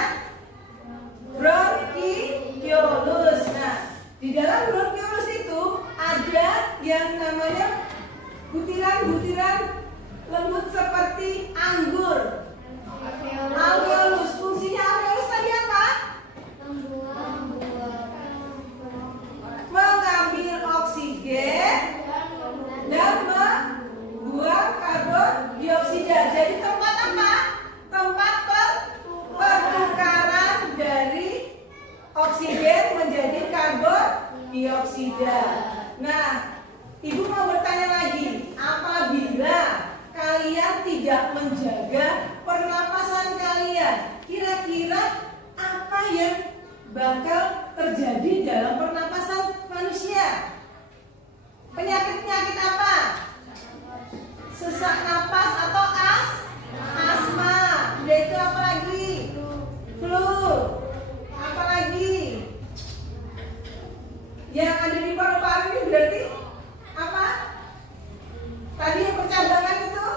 Bronkiolus. Nah, di dalam bronkiolus itu ada yang namanya butiran-butiran lembut seperti anggur. Alveolus. Fungsinya alveolus tadi apa? Mengambil oksigen dan membuang karbon dioksida. Jadi tempat apa? Tempat pertukaran dari oksigen menjadi karbon dioksida. Nah, ibu mau bertanya lagi, apabila kalian tidak menjaga pernapasan kalian, kira-kira apa yang bakal terjadi dalam pernapasan manusia? Penyakit-penyakit apa? Sesak napas atau asma. Udah itu apa lagi? Flu. Apa lagi? Yang ada di paru-paru ini berarti apa? Tadi yang percabangan itu?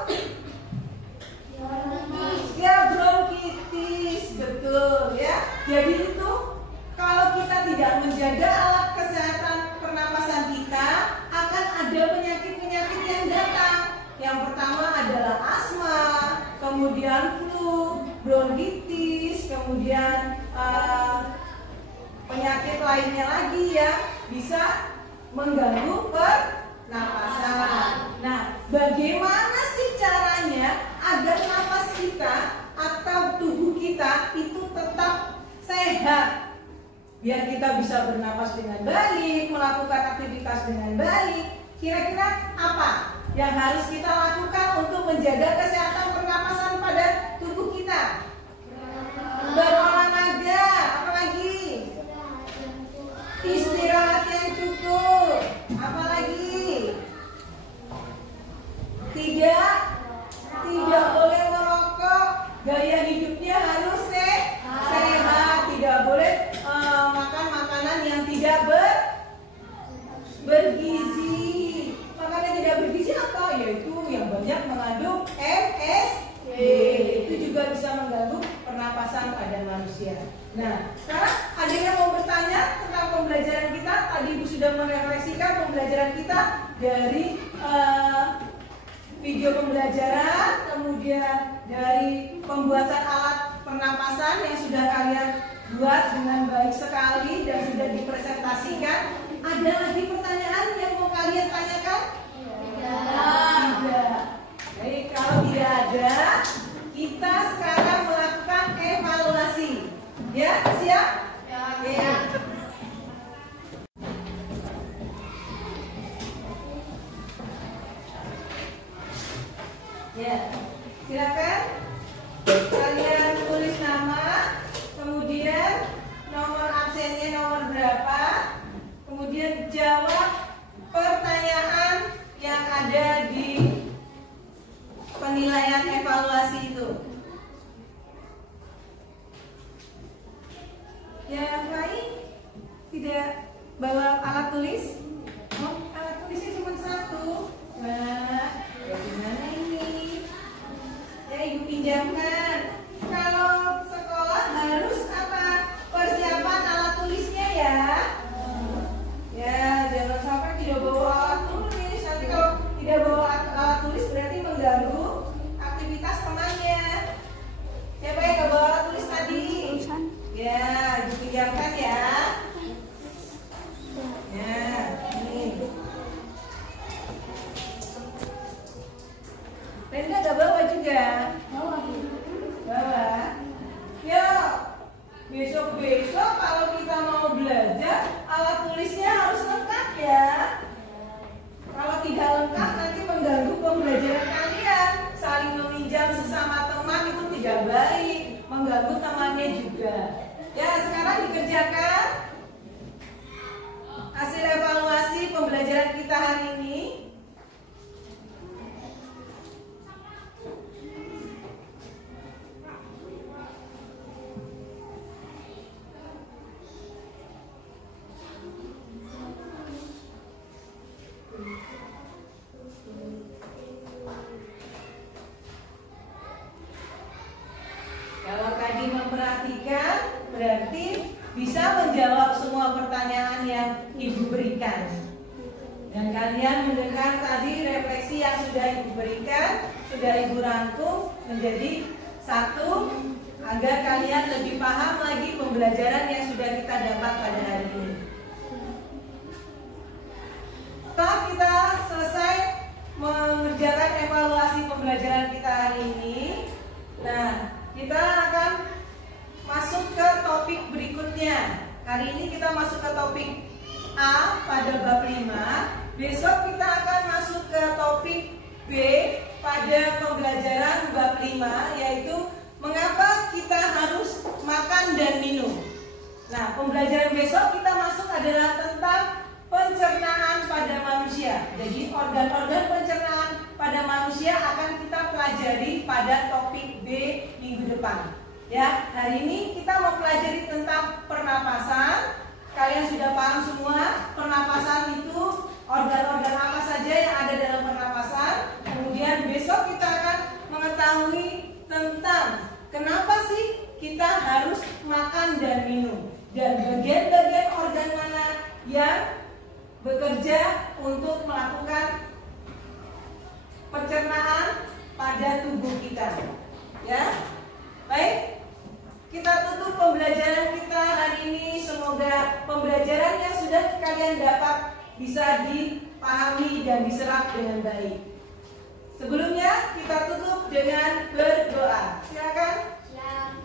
Ya, bronkitis, betul ya. Jadi itu kalau kita tidak menjaga alat kesehatan pernapasan kita, akan ada penyakit-penyakit yang datang. Yang pertama adalah asma, kemudian flu, bronkitis, kemudian penyakit lainnya lagi yang bisa mengganggu pernapasan. Nah, bagaimana sih caranya agar napas kita atau tubuh kita itu tetap sehat? Biar kita bisa bernapas dengan baik, melakukan aktivitas dengan baik. Kira-kira apa yang harus kita lakukan untuk menjaga kesehatan pernapasan pada tubuh kita? Berolahraga, apalagi? Istirahat yang cukup, apalagi? Tidak boleh merokok, gaya hidupnya harus sehat, tidak boleh makan makanan yang tidak bergizi. Makanan tidak bergizi apa? Yaitu yang banyak mengandung MSG. Itu juga bisa mengganggu pernapasan pada manusia. Nah, sekarang ada yang mau bertanya tentang pembelajaran kita. Tadi Ibu sudah merefleksikan pembelajaran kita dari video pembelajaran, kemudian dari pembuatan alat pernapasan yang sudah kalian buat dengan baik sekali dan sudah dipresentasikan. Ada lagi pertanyaan yang mau kalian tanyakan? Tidak. Baik, kalau tidak ada, kita sekarang melakukan evaluasi. Ya, siap? Ya. Ya, silakan kalian tulis nama, kemudian nomor absennya nomor berapa, kemudian jawab pertanyaan yang ada di penilaian evaluasi itu. Yang lain tidak bawa alat tulis? Oh, alat tulis itu Ibu berikan. Dan kalian mendengar tadi refleksi yang sudah Ibu berikan, sudah Ibu rangkum menjadi satu, agar kalian lebih paham lagi pembelajaran yang sudah kita dapat pada hari ini. Setelah kita selesai mengerjakan evaluasi pembelajaran kita hari ini, nah kita akan masuk ke topik berikutnya. Hari ini kita masuk ke topik A pada bab 5. Besok kita akan masuk ke topik B pada pembelajaran bab 5, yaitu mengapa kita harus makan dan minum. Nah, pembelajaran besok kita masuk adalah tentang pencernaan pada manusia. Jadi organ-organ pencernaan pada manusia akan kita pelajari pada topik B minggu depan. Ya, hari ini kita mau pelajari tentang pernapasan. Kalian sudah paham semua pernapasan itu organ-organ apa saja yang ada dalam pernapasan. Kemudian besok kita akan mengetahui tentang kenapa sih kita harus makan dan minum, dan bagian-bagian organ mana yang bekerja untuk melakukan pencernaan pada tubuh kita. Ya, baik. Kita tutup pembelajaran kita hari ini. Semoga pembelajaran yang sudah kalian dapat bisa dipahami dan diserap dengan baik. Sebelumnya kita tutup dengan berdoa. Silakan. Siap,